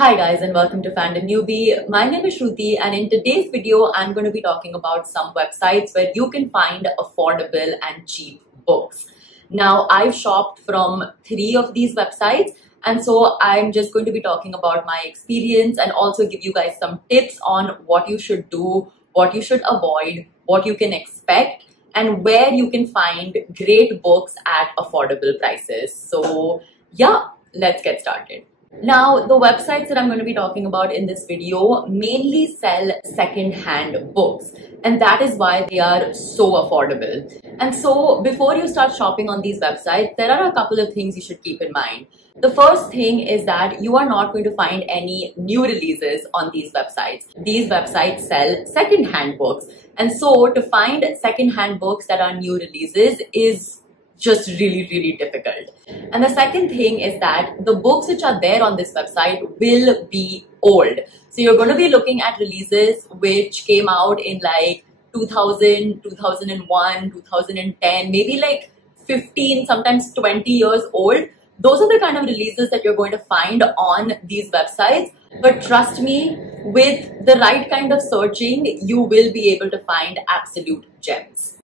Hi guys and welcome to Fandom Newbie. My name is Shruti and in today's video I'm going to be talking about some websites where you can find affordable and cheap books. Now I've shopped from 3 of these websites and so I'm just going to be talking about my experience and also give you guys some tips on what you should do, what you should avoid, what you can expect and where you can find great books at affordable prices. So yeah, let's get started. Now, the websites that I'm going to be talking about in this video mainly sell second-hand books, and that is why they are so affordable. And so, before you start shopping on these websites, there are a couple of things you should keep in mind. The first thing is that you are not going to find any new releases on these websites. These websites sell second-hand books, and so to find second-hand books that are new releases is just really difficult. And the second thing is that the books which are there on this website will be old. So you're going to be looking at releases which came out in like 2000, 2001, 2010, maybe like 15, sometimes 20 years old. Those are the kind of releases that you're going to find on these websites. But trust me, with the right kind of searching, you will be able to find absolute gems.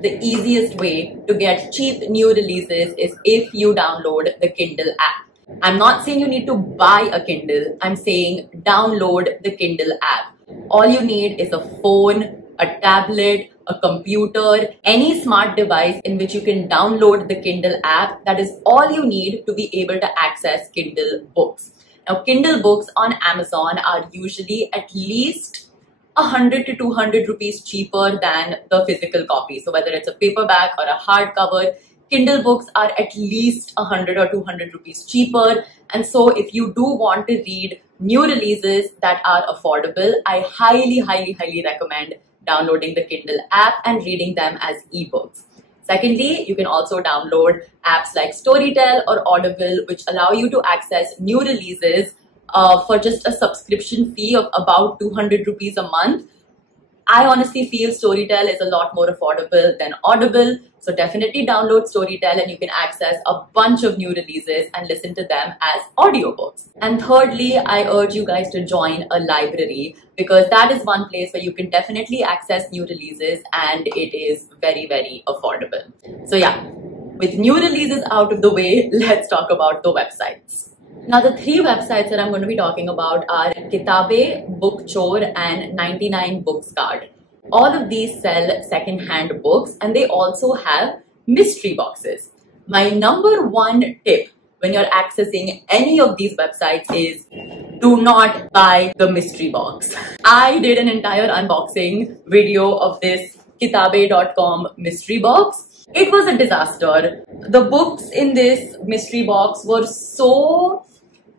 The easiest way to get cheap new releases is if you download the Kindle app. I'm not saying you need to buy a Kindle, I'm saying download the Kindle app. All you need is a phone, a tablet, a computer, any smart device in which you can download the Kindle app. That is all you need to be able to access Kindle books. Now, Kindle books on Amazon are usually at least 100 to 200 rupees cheaper than the physical copy. So whether it's a paperback or a hardcover, Kindle books are at least 100 or 200 rupees cheaper. And so if you do want to read new releases that are affordable, I highly recommend downloading the Kindle app and reading them as ebooks. Secondly, you can also download apps like Storytel or Audible, which allow you to access new releases for just a subscription fee of about 200 rupees a month. I honestly feel Storytel is a lot more affordable than Audible. So definitely download Storytel and you can access a bunch of new releases and listen to them as audiobooks. And thirdly, I urge you guys to join a library because that is one place where you can definitely access new releases and it is very affordable. So yeah, with new releases out of the way, let's talk about the websites. Now, the 3 websites that I'm going to be talking about are Kitabe, Bookchor, and 99 Books Card. All of these sell second-hand books and they also have mystery boxes. My number 1 tip when you're accessing any of these websites is do not buy the mystery box. I did an entire unboxing video of this Kitabe.com mystery box. It was a disaster. The books in this mystery box were so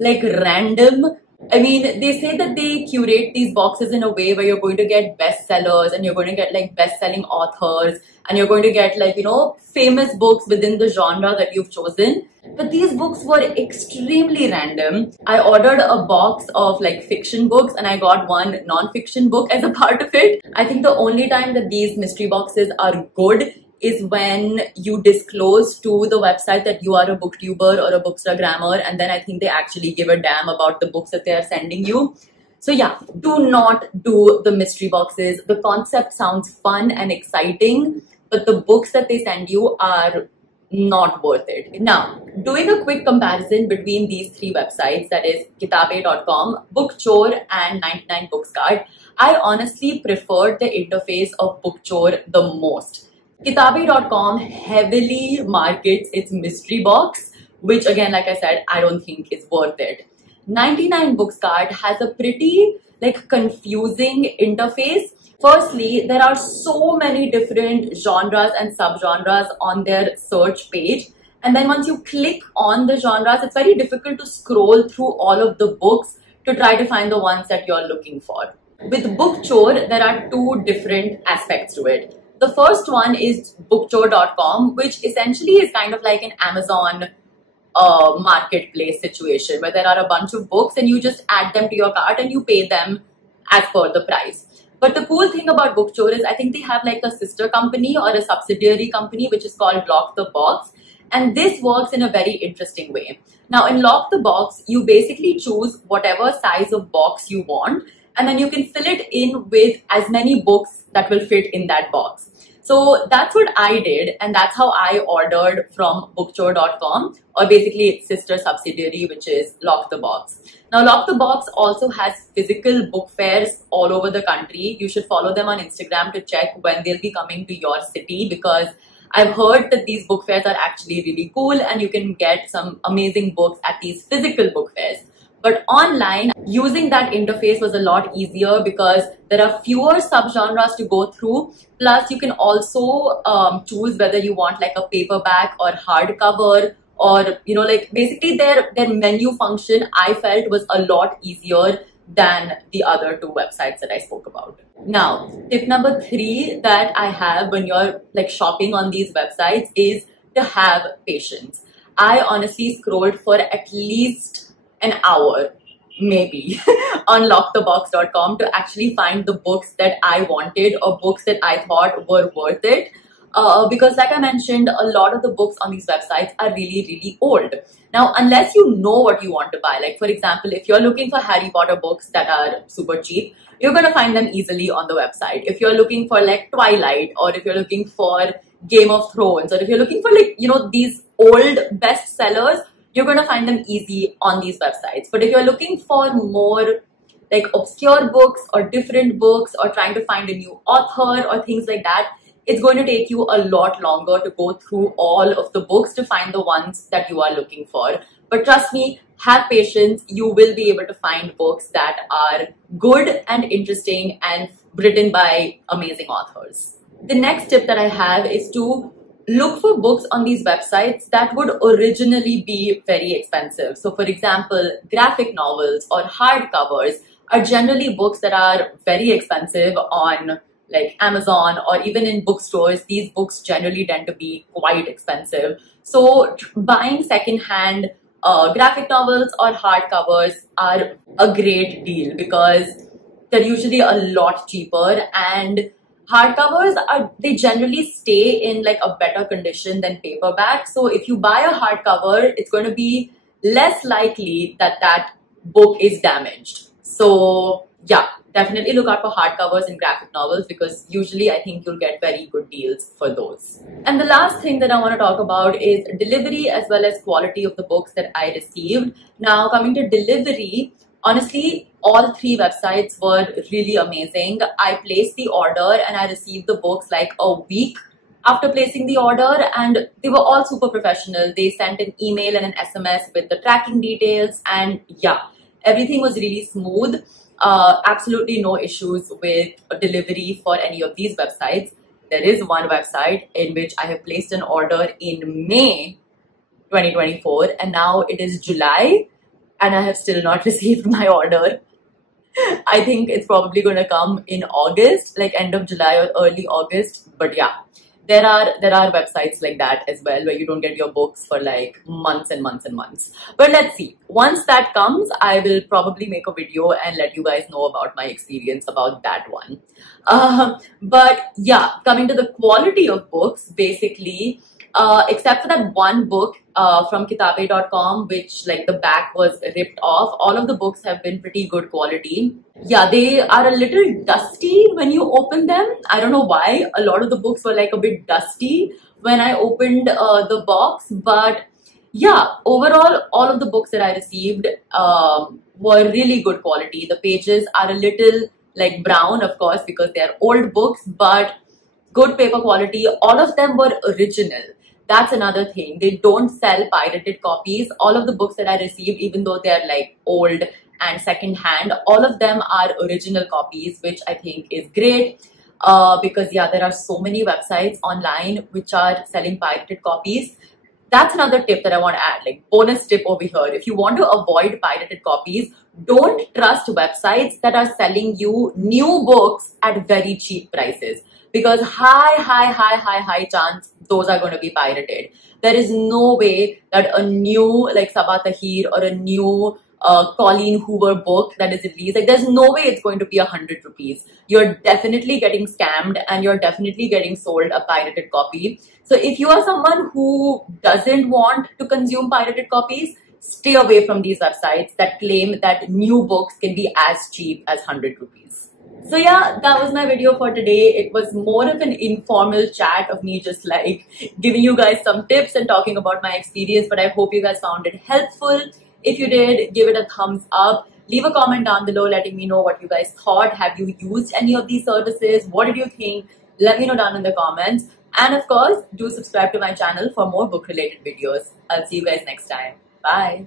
random. I mean, they say that they curate these boxes in a way where you're going to get bestsellers and you're going to get best-selling authors and you're going to get famous books within the genre that you've chosen. But these books were extremely random. I ordered a box of fiction books and I got one non-fiction book as a part of it. I think the only time that these mystery boxes are good is when you disclose to the website that you are a booktuber or a bookstagrammer, and then I think they actually give a damn about the books that they are sending you. So yeah, do not do the mystery boxes. The concept sounds fun and exciting, but the books that they send you are not worth it. Now, doing a quick comparison between these 3 websites, that is Kitabe.com, Bookchor, and 99 Books Card, I honestly preferred the interface of Bookchor the most. Kitabe.com heavily markets its mystery box, which again, like I said, I don't think is worth it. 99 Books Card has a pretty confusing interface. Firstly, there are so many different genres and subgenres on their search page. And then once you click on the genres, it's very difficult to scroll through all of the books to try to find the ones that you're looking for. With Bookchor, there are 2 different aspects to it. The first one is bookchor.com, which essentially is kind of like an Amazon marketplace situation where there are a bunch of books and you just add them to your cart and you pay them as per the price. But the cool thing about Bookchor is I think they have a sister company or a subsidiary company which is called Lock the Box. And this works in a very interesting way. Now in Lock the Box, you basically choose whatever size of box you want, and then you can fill it in with as many books that will fit in that box. So that's what I did, and that's how I ordered from bookchore.com, or basically its sister subsidiary, which is Lock the Box. Now, Lock the Box also has physical book fairs all over the country. You should follow them on Instagram to check when they'll be coming to your city, because I've heard that these book fairs are actually really cool and you can get some amazing books at these physical book fairs. But online, using that interface was a lot easier because there are fewer subgenres to go through. Plus, you can also choose whether you want like a paperback or hardcover, or like basically their menu function I felt was a lot easier than the other two websites that I spoke about. Now, tip number 3 that I have when you're like shopping on these websites is to have patience. I honestly scrolled for at least an hour, maybe, on lockthebox.com to actually find the books that I wanted or books that I thought were worth it. Because like I mentioned, a lot of the books on these websites are really, really old. Now, unless you know what you want to buy, like for example, if you're looking for Harry Potter books that are super cheap, you're going to find them easily on the website. If you're looking for like Twilight, or if you're looking for Game of Thrones, or if you're looking for like, these old bestsellers, you're going to find them easy on these websites. But if you're looking for more like obscure books or different books, or trying to find a new author or things like that, it's going to take you a lot longer to go through all of the books to find the ones that you are looking for. But trust me, have patience. You will be able to find books that are good and interesting and written by amazing authors. The next tip that I have is to look for books on these websites that would originally be very expensive. So for example, graphic novels or hardcovers are generally books that are very expensive on like Amazon or even in bookstores. These books generally tend to be quite expensive. So buying secondhand graphic novels or hardcovers are a great deal because they're usually a lot cheaper, and hardcovers they generally stay in like a better condition than paperback. So if you buy a hardcover, it's going to be less likely that that book is damaged. So yeah, definitely look out for hardcovers and graphic novels, because usually I think you'll get very good deals for those. And the last thing that I want to talk about is delivery as well as quality of the books that I received. Now, coming to delivery, honestly, all 3 websites were really amazing. I placed the order and I received the books like a week after placing the order, and they were all super professional. They sent an email and an SMS with the tracking details, and yeah, everything was really smooth. Absolutely no issues with delivery for any of these websites. There is one website in which I have placed an order in May 2024, and now it is July and I have still not received my order. I think it's probably going to come in August, like end of July or early August. But yeah, there are websites like that as well, where you don't get your books for like months and months and months. But let's see. Once that comes, I will probably make a video and let you guys know about my experience about that one. But yeah, coming to the quality of books, basically, except for that one book from kitabe.com, which like the back was ripped off, all of the books have been pretty good quality. Yeah, they are a little dusty when you open them. I don't know why. A lot of the books were like a bit dusty when I opened the box. But yeah, overall, all of the books that I received were really good quality. The pages are a little like brown, of course, because they're old books, but good paper quality. All of them were original. That's another thing. They don't sell pirated copies. All of the books that I received, even though they're like old and second-hand, all of them are original copies, which I think is great. Because yeah, there are so many websites online which are selling pirated copies. That's another tip that I want to add, like bonus tip over here. If you want to avoid pirated copies, don't trust websites that are selling you new books at very cheap prices, because high chance those are going to be pirated. There is no way that a new like Sabaa Tahir or a new Colleen Hoover book that is released. Like, there's no way it's going to be 100 rupees. You're definitely getting scammed and you're definitely getting sold a pirated copy. So if you are someone who doesn't want to consume pirated copies, stay away from these websites that claim that new books can be as cheap as 100 rupees. So yeah, that was my video for today. It was more of an informal chat of me just like giving you guys some tips and talking about my experience, but I hope you guys found it helpful. If you did, give it a thumbs up. Leave a comment down below letting me know what you guys thought. Have you used any of these services? What did you think? Let me know down in the comments. And of course, do subscribe to my channel for more book related videos. I'll see you guys next time. Bye.